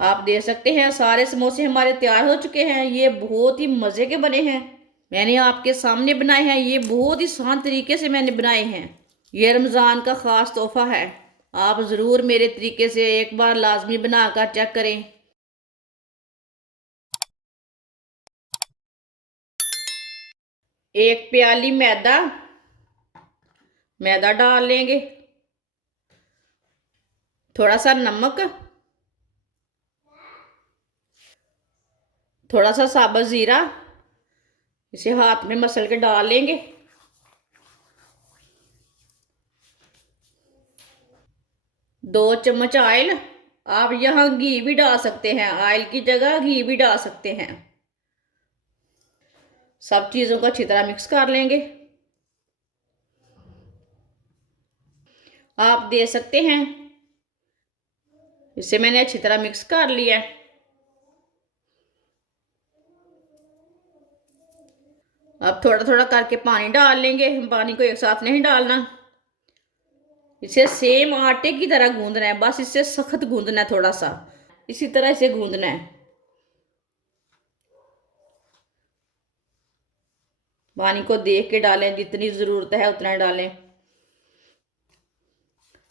आप देख सकते हैं सारे समोसे हमारे तैयार हो चुके हैं। ये बहुत ही मज़े के बने हैं। मैंने आपके सामने बनाए हैं। ये बहुत ही आसान तरीके से मैंने बनाए हैं। ये रमज़ान का ख़ास तोहफा है। आप ज़रूर मेरे तरीके से एक बार लाजमी बनाकर चेक करें। एक प्याली मैदा मैदा डाल लेंगे। थोड़ा सा नमक, थोड़ा सा साबुत ज़ीरा, इसे हाथ में मसल के डाल लेंगे। 2 चम्मच ऑयल। आप यहाँ घी भी डाल सकते हैं, ऑयल की जगह घी भी डाल सकते हैं। सब चीज़ों को अच्छी तरह मिक्स कर लेंगे। आप दे सकते हैं, इसे मैंने अच्छी तरह मिक्स कर लिया है। अब थोड़ा थोड़ा करके पानी डाल लेंगे। पानी को एक साथ नहीं डालना। इसे सेम आटे की तरह गूंदना है, बस इससे सख्त गूंदना है थोड़ा सा। इसी तरह इसे गूंदना है। पानी को देख के डालें, जितनी ज़रूरत है उतना डालें।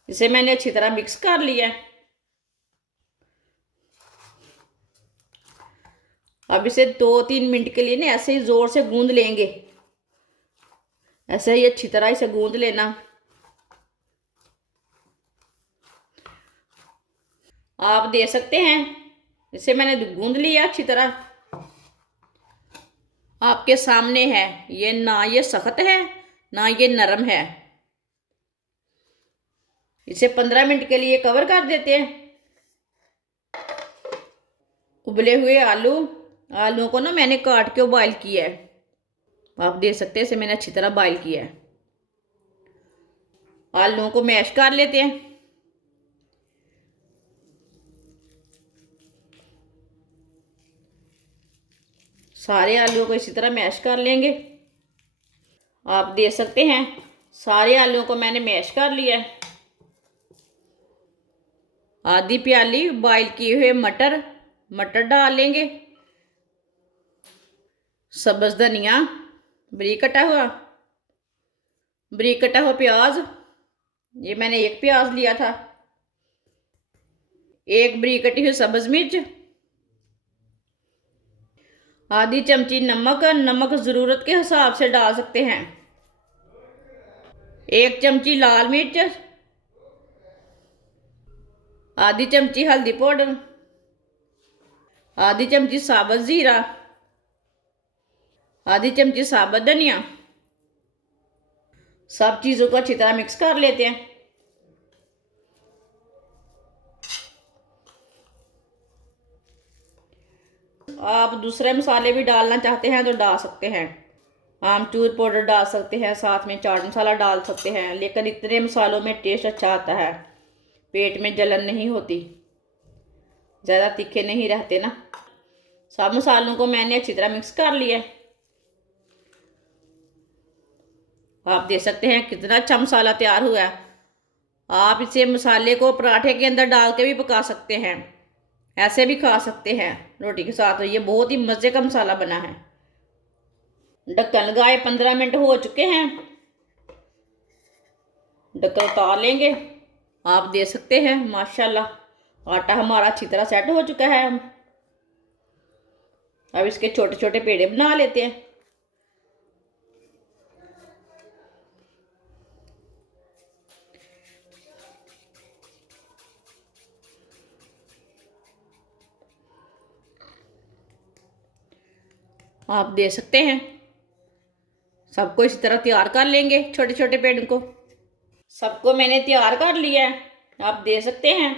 इसे मैंने अच्छी तरह मिक्स कर लिया है। अब इसे 2-3 मिनट के लिए ना ऐसे ही ज़ोर से गूंद लेंगे। ऐसे ही अच्छी तरह इसे गूंद लेना। आप दे सकते हैं, इसे मैंने गूंद लिया अच्छी तरह। आपके सामने है। ये ना ये सख्त है ना ये नरम है। इसे 15 मिनट के लिए कवर कर देते हैं। उबले हुए आलूओं को ना मैंने काट के बॉयल किया है। आप देख सकते हैं, इसे मैंने अच्छी तरह बॉयल किया है। आलूओं को मैश कर लेते हैं। सारे आलूओं को इसी तरह मैश कर लेंगे। आप देख सकते हैं, सारे आलूओं को मैंने मैश कर लिया है। आधी प्याली बॉयल किए हुए मटर मटर डाल लेंगे। सब्ज धनिया, बारीक कटा हुआ, बारीक कटा हुआ प्याज। ये मैंने एक प्याज लिया था। एक बारीक कटी हुई सब्ज मिर्च। आधी चमची नमक। नमक ज़रूरत के हिसाब से डाल सकते हैं। 1 चमची लाल मिर्च। आधी चमची हल्दी पाउडर। आधी चमची साबुत ज़ीरा। आधी चमची साबुत धनिया। सब चीज़ों को अच्छी तरह मिक्स कर लेते हैं। आप दूसरे मसाले भी डालना चाहते हैं तो डाल सकते हैं। आमचूर पाउडर डाल सकते हैं, साथ में चाट मसाला डाल सकते हैं, लेकिन इतने मसालों में टेस्ट अच्छा आता है। पेट में जलन नहीं होती, ज़्यादा तीखे नहीं रहते ना। सब मसालों को मैंने अच्छी तरह मिक्स कर लिया है। आप देख सकते हैं कितना अच्छा मसाला तैयार हुआ है। आप इसे मसाले को पराठे के अंदर डाल के भी पका सकते हैं, ऐसे भी खा सकते हैं रोटी के साथ। ये बहुत ही मज़े का मसाला बना है। ढक्कन लगाए 15 मिनट हो चुके हैं। ढक्कन उतार लेंगे। आप देख सकते हैं माशाल्लाह आटा हमारा अच्छी तरह सेट हो चुका है। अब इसके छोटे छोटे पेड़े बना लेते हैं। आप देख सकते हैं, सबको इसी तरह तैयार कर लेंगे छोटे छोटे पेड़ को। सबको मैंने तैयार कर लिया है, आप देख सकते हैं।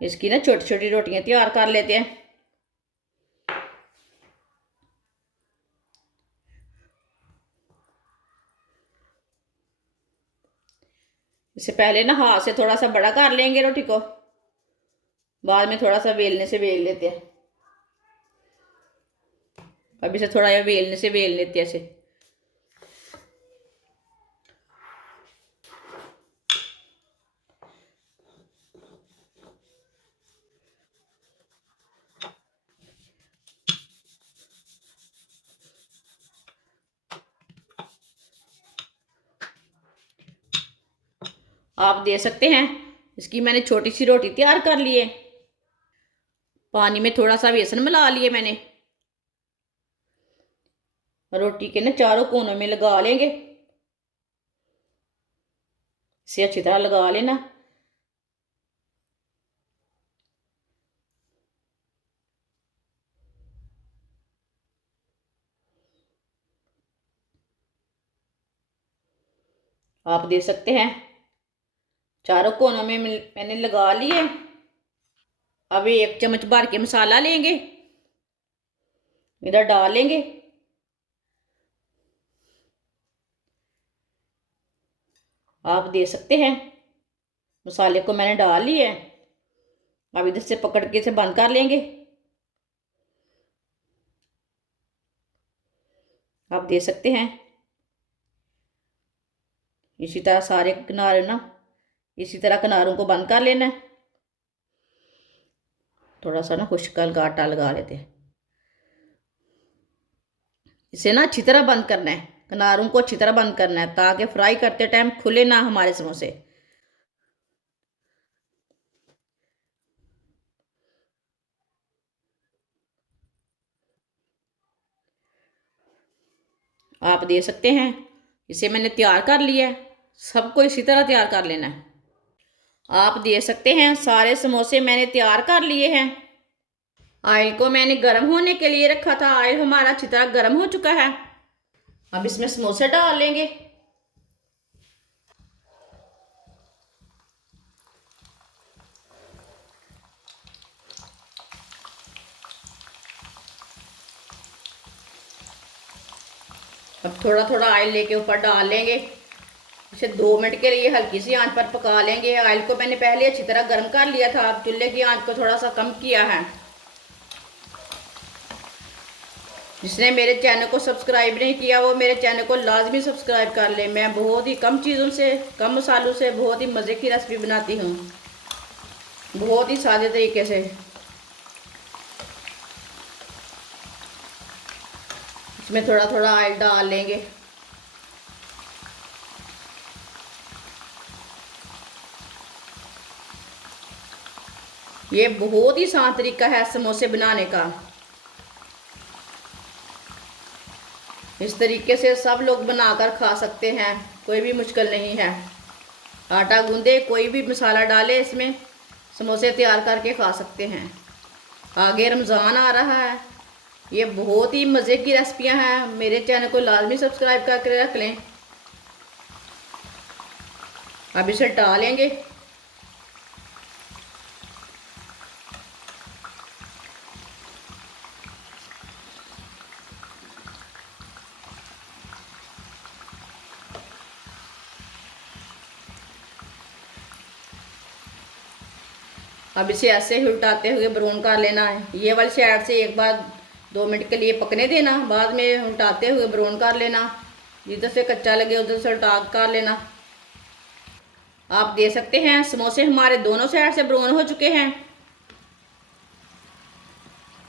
इसकी ना छोटी छोटी रोटियां तैयार कर लेते हैं। इससे पहले ना हाथ से थोड़ा सा बड़ा कर लेंगे रोटी को, बाद में थोड़ा सा बेलने से बेल लेते हैं। अब इसे थोड़ा या बेलने से बेल लेते हैं इसे। आप दे सकते हैं। इसकी मैंने छोटी सी रोटी तैयार कर ली है। पानी में थोड़ा सा बेसन मिला लिए मैंने। रोटी के ना चारों कोनों में लगा लेंगे। इसे अच्छी तरह लगा लेना। आप दे सकते हैं। चारों कोनों में मैंने लगा लिए। अब 1 चम्मच भर के मसाला लेंगे, इधर डालेंगे। आप दे सकते हैं। मसाले को मैंने डाल लिया है। अब इधर से पकड़ के इसे बंद कर लेंगे। आप दे सकते हैं। इसी तरह सारे किनारे ना, इसी तरह किनारों को बंद कर लेना है। थोड़ा सा ना खुश्क हल्का आटा लगा लेते हैं। इसे ना अच्छी तरह बंद करना है, किनारों को अच्छी तरह बंद करना है, ताकि फ्राई करते टाइम खुले ना हमारे समोसे। आप दे सकते हैं। इसे मैंने तैयार कर लिया है। सबको इसी तरह तैयार कर लेना है। आप दे सकते हैं। सारे समोसे मैंने तैयार कर लिए हैं। ऑयल को मैंने गर्म होने के लिए रखा था। ऑयल हमारा अच्छी तरह गर्म हो चुका है। अब इसमें समोसे डाल लेंगे। अब थोड़ा थोड़ा ऑयल लेके ऊपर डाल लेंगे। इसे 2 मिनट के लिए हल्की सी आंच पर पका लेंगे। ऑयल को मैंने पहले अच्छी तरह गर्म कर लिया था। अब चूल्हे की आंच को थोड़ा सा कम किया है। जिसने मेरे चैनल को सब्सक्राइब नहीं किया वो मेरे चैनल को लाजमी सब्सक्राइब कर ले। मैं बहुत ही कम चीज़ों से, कम मसालों से बहुत ही मज़े की रेसिपी बनाती हूँ, बहुत ही सादे तरीके से। इसमें थोड़ा थोड़ा ऑयल डाल लेंगे। ये बहुत ही आसान तरीका है समोसे बनाने का। इस तरीके से सब लोग बनाकर खा सकते हैं, कोई भी मुश्किल नहीं है। आटा गूंदे, कोई भी मसाला डाले, इसमें समोसे तैयार करके खा सकते हैं। आगे रमज़ान आ रहा है। ये बहुत ही मज़े की रेसिपियां हैं। मेरे चैनल को लाजमी सब्सक्राइब करके रख लें। अब इसे डालेंगे। अब इसे ऐसे ही उल्टाते हुए ब्राउन कर लेना है। ये वाली साइड से एक बार 2 मिनट के लिए पकने देना, बाद में उल्टाते हुए ब्राउन कर लेना। जिधर से कच्चा लगे उधर से उल्टा कर लेना। आप दे सकते हैं। समोसे हमारे दोनों साइड से ब्राउन हो चुके हैं।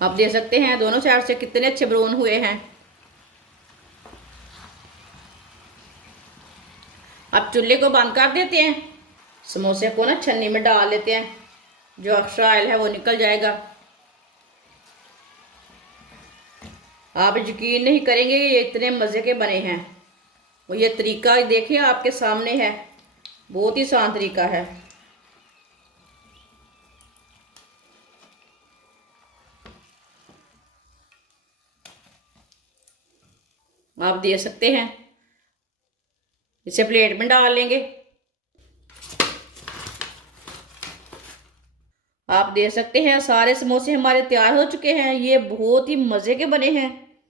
आप दे सकते हैं दोनों साइड से कितने अच्छे ब्राउन हुए हैं। अब चूल्हे को बंद कर देते हैं। समोसे को ना छन्नी में डाल लेते हैं, जो एक्स्ट्रा ऑयल है वो निकल जाएगा। आप यकीन नहीं करेंगे ये इतने मज़े के बने हैं। वो ये तरीका देखिए आपके सामने है, बहुत ही आसान तरीका है। आप दे सकते हैं। इसे प्लेट में डाल लेंगे। आप दे सकते हैं। सारे समोसे हमारे तैयार हो चुके हैं। ये बहुत ही मज़े के बने हैं।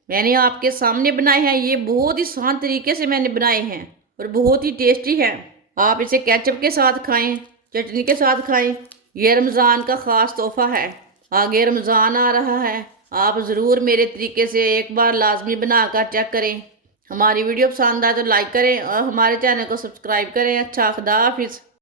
मैंने आपके सामने बनाए हैं। ये बहुत ही आसान तरीके से मैंने बनाए हैं और बहुत ही टेस्टी हैं। आप इसे केचप के साथ खाएं, चटनी के साथ खाएं। ये रमज़ान का ख़ास तोहफ़ा है। आगे रमज़ान आ रहा है। आप ज़रूर मेरे तरीके से एक बार लाजमी बनाकर चेक करें। हमारी वीडियो पसंद आए तो लाइक करें और हमारे चैनल को सब्सक्राइब करें। अच्छा, खुदा हाफिज़।